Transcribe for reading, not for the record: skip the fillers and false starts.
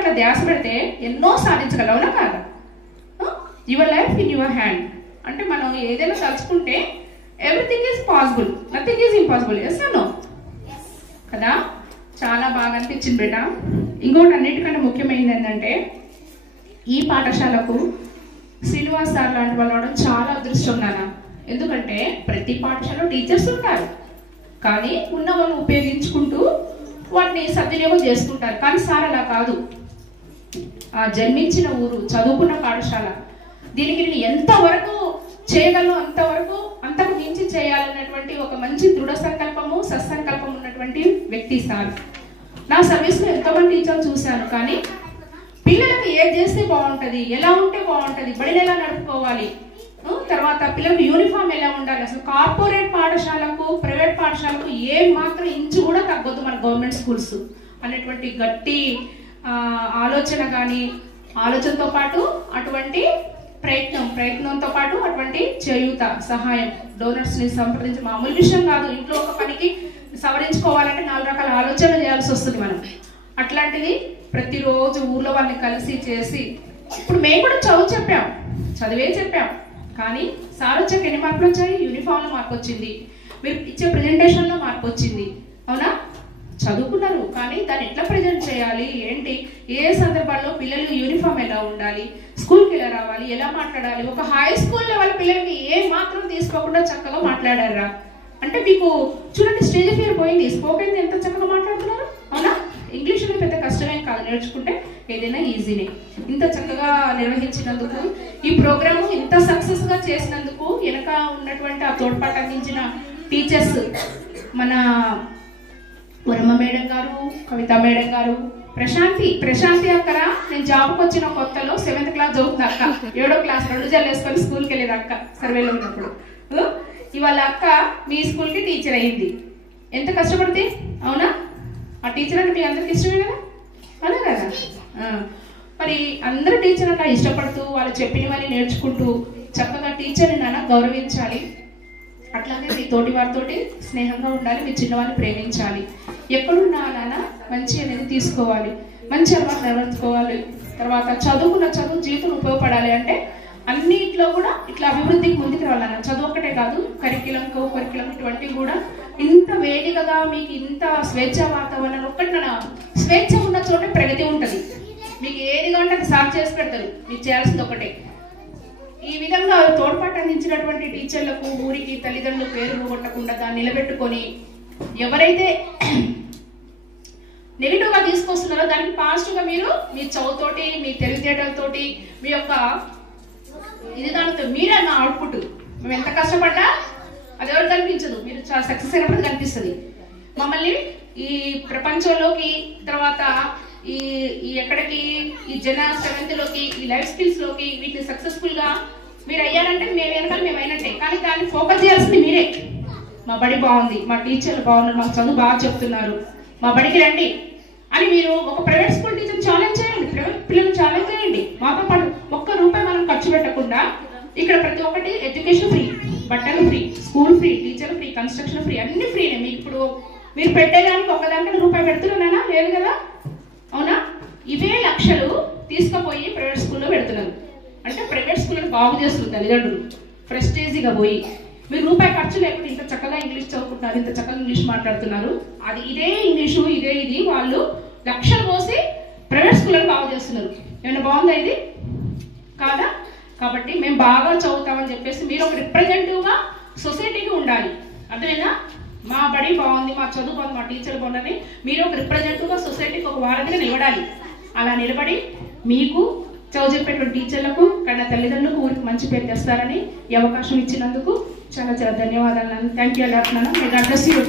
పట్ల ధ్యాస పెడితే ఎన్నో సాధించగలవునా కాదా? Your life in your hand అంటే మనం ఏదైనా తలుచుకుంటే everything is possible, nothing is impossible. Yes no కదా? చాలా బాగా అనిపించింది బేట. ఇంకోటి అన్నిటికంటే ముఖ్యమైనది ఏంటంటే ఈ పాఠశాలకు శ్రీనివాస్ సార్ లాంటి వాళ్ళు అవడం చాలా అదృష్టం నాన్న. ఎందుకంటే ప్రతి పాఠశాలలో టీచర్స్ ఉంటారు, కానీ ఉన్న వాళ్ళు ఉపయోగించుకుంటూ వాటిని సద్వినియోగం చేసుకుంటారు. కానీ సార్ అలా కాదు. ఆ జన్మించిన ఊరు, చదువుకున్న పాఠశాల, దీనికి నేను ఎంతవరకు చేయగలను అంతవరకు, అంతకు మించి చేయాలన్నటువంటి ఒక మంచి దృఢ సంకల్పము, సత్సంకల్పం ఉన్నటువంటి వ్యక్తి సార్. నా సర్వీస్లో ఎంతోమంది టీచర్లు చూశాను, కానీ పిల్లలకు ఏది చేస్తే బాగుంటుంది, ఎలా ఉంటే బాగుంటుంది, బడిని ఎలా నడుపుకోవాలి, తర్వాత పిల్లలకు యూనిఫామ్ ఎలా ఉండాలి, అసలు కార్పొరేట్ పాఠశాలకు ప్రైవేట్ పాఠశాలకు ఏ మాత్రం ఇంచు కూడా తగ్గొద్దు మన గవర్నమెంట్ స్కూల్స్ అనేటువంటి గట్టి ఆలోచన, కానీ ఆలోచనతో పాటు అటువంటి ప్రయత్నంతో పాటు అటువంటి చేయూత, సహాయం, డోనర్స్ ని సంప్రదించి మామూలు విషయం కాదు. ఇంట్లో ఒక పనికి సవరించుకోవాలంటే 4 రకాల ఆలోచనలు చేయాల్సి వస్తుంది మనం. అట్లాంటిది ప్రతిరోజు ఊర్లో వాళ్ళని కలిసి చేసి, ఇప్పుడు మేము కూడా చదివే చెప్పాం, కానీ సార్ వచ్చాక ఎన్ని మార్పులు వచ్చాయి? యూనిఫామ్లో మార్పు వచ్చింది, మీరు ఇచ్చే ప్రెజెంటేషన్లో మార్పు వచ్చింది. అవునా? చదువుకున్నారు, కానీ దాన్ని ఎట్లా ప్రజెంట్ చేయాలి, ఏంటి, ఏ సందర్భాల్లో పిల్లలు యూనిఫామ్ ఎలా ఉండాలి, స్కూల్కి ఎలా రావాలి, ఎలా మాట్లాడాలి, ఒక హై స్కూల్ లెవెల్ పిల్లలకి ఏ మాత్రం తీసుకోకుండా చక్కగా మాట్లాడారా అంటే మీకు చూడండి, స్టేజ్ ఫియర్ పోయింది, స్పోకెన్ ఎంత చక్కగా మాట్లాడుతున్నారు. అవునా? ఇంగ్లీష్ అనేది పెద్ద కష్టమేం కాదు, నేర్చుకుంటే ఏదైనా ఈజీనే. ఇంత చక్కగా నిర్వహించినందుకు, ఈ ప్రోగ్రాము ఇంత సక్సెస్ గా చేసినందుకు వెనక ఉన్నటువంటి ఆ తోడ్పాటు అందించిన టీచర్స్, మన వరమ్మ మేడం గారు, కవిత మేడం గారు, ప్రశాంతి అక్కరా, నేను జాబ్కి వచ్చిన కొత్తలో 7th క్లాస్ చదువుతున్న అక్క, 7వ క్లాస్ 2 జల్లు వేసుకొని స్కూల్కి వెళ్ళేది అక్క, సర్వేలో ఉన్నప్పుడు. ఇవాళ అక్క మీ స్కూల్కి టీచర్ అయింది. ఎంత కష్టపడితే, అవునా? ఆ టీచర్ అంటే మీ అందరికి ఇష్టమే కదా, అలా కదా? మరి అందరూ టీచర్ అట్లా ఇష్టపడుతూ వాళ్ళు చెప్పినవన్నీ నేర్చుకుంటూ చక్కగా టీచర్ని నాన్న గౌరవించాలి. అట్లాగే మీ తోటి వారితోటి స్నేహంగా ఉండాలి, మీ చిన్నవారిని ప్రేమించాలి. ఎక్కడున్నా నాన్న మంచి అనేది తీసుకోవాలి, మంచి అలవాటు నిలబెట్టుకోవాలి. తర్వాత చదువుకున్న చదువు జీవితం ఉపయోగపడాలి అంటే అన్నిట్లో కూడా ఇట్లా అభివృద్ధికి ముందుకు రావాలన్న. చదువు ఒక్కటే కాదు, కరిక్యులం ఇటువంటివి కూడా ఇంత వేదికగా మీకు ఇంత స్వేచ్ఛ వాతావరణం, ఒక్కటి నా స్వేచ్ఛ ఉన్న చోట ప్రగతి ఉంటుంది. మీకు ఏది కావాలంటే అది సాల్వ్ చేసి పెడతారు, మీకు చేయాల్సింది ఒకటే. ఈ విధంగా తోడ్పాటు అందించినటువంటి టీచర్లకు, ఊరికి, తల్లిదండ్రులు పేరు పోగొట్టకుండా దాన్ని నిలబెట్టుకొని, ఎవరైతే నెగిటివ్ గా తీసుకొస్తున్నారో దానికి పాజిటివ్ గా మీరు మీ చదువుతోటి, మీ తెలివితేటలతోటి, మీ యొక్క ఇది దానితో మీరే నా అవుట్పుట్. మేము ఎంత కష్టపడ్డా అది ఎవరు కనిపించదు, మీరు చాలా సక్సెస్ అయినప్పుడు కనిపిస్తుంది. మమ్మల్ని ఈ ప్రపంచంలోకి, తర్వాత ఈ ఎక్కడికి, ఈ జన 7th లోకి, ఈ లైఫ్ స్కిల్స్ లోకి, వీటిని సక్సెస్ఫుల్ గా మీరు అయ్యారంటే మేము వెనకాల మేము అయినట్టే. కానీ దాన్ని ఫోకస్ చేయాల్సింది మీరే. మా బడి బాగుంది, మా టీచర్లు బాగున్నారు, మాకు చదువు బాగా చెప్తున్నారు, మా బడికి రండి అని మీరు ఒక ప్రైవేట్ స్కూల్ టీచర్ ఛాలెంజ్ చేయండి, ప్రైవేట్ పిల్లలు ఛాలెంజ్ చేయండి. మాతో పాటు ₹1 మనం ఖర్చు పెట్టకుండా ఇక్కడ ప్రతి ఒక్కటి ఎడ్యుకేషన్ ఫ్రీ, బట్టలు free, school free, teacher free, construction free, అన్ని ఫ్రీనే. మీకు ఇప్పుడు మీరు పెట్టేదానికి ఒకదానికి ₹1 పెడుతున్నానా? లేదు కదా? అవునా? ఇవే లక్షలు తీసుకుపోయి ప్రైవేట్ స్కూల్లో పెడుతున్నారు. అంటే ప్రైవేట్ స్కూల్ని బాగు చేస్తున్నారు తల్లిదండ్రులు, ప్రెస్టేజీగా పోయి. మీరు ₹1 ఖర్చు లేకుండా ఇంత చక్కగా ఇంగ్లీష్ చదువుకుంటున్నారు, ఇంత చక్కగా ఇంగ్లీష్ మాట్లాడుతున్నారు. అది ఇదే ఇంగ్లీషు, ఇది వాళ్ళు లక్షలు పోసి ప్రైవేట్ స్కూళ్ళని బాగు చేస్తున్నారు. ఏమైనా బాగుందా ఇది? కాదా? కాబట్టి మేము బాగా చదువుతామని చెప్పేసి మీరు ఒక రిప్రజెంటేటివ్గా సొసైటీకి ఉండాలి. అర్థమైనా? మా బడి బాగుంది, మా చదువు బాగుంది, మా టీచర్ బాగుందని మీరు ఒక రిప్రజెంటేటివ్గా సొసైటీకి ఒక వారధిగా నిలబడాలి. అలా నిలబడి మీకు చదువు చెప్పేటువంటి టీచర్లకు, కన్నా తల్లిదండ్రులకు, ఊరికి మంచి పేరు తెస్తారని ఈ అవకాశం ఇచ్చినందుకు చాలా చాలా ధన్యవాదాలు. Thank you.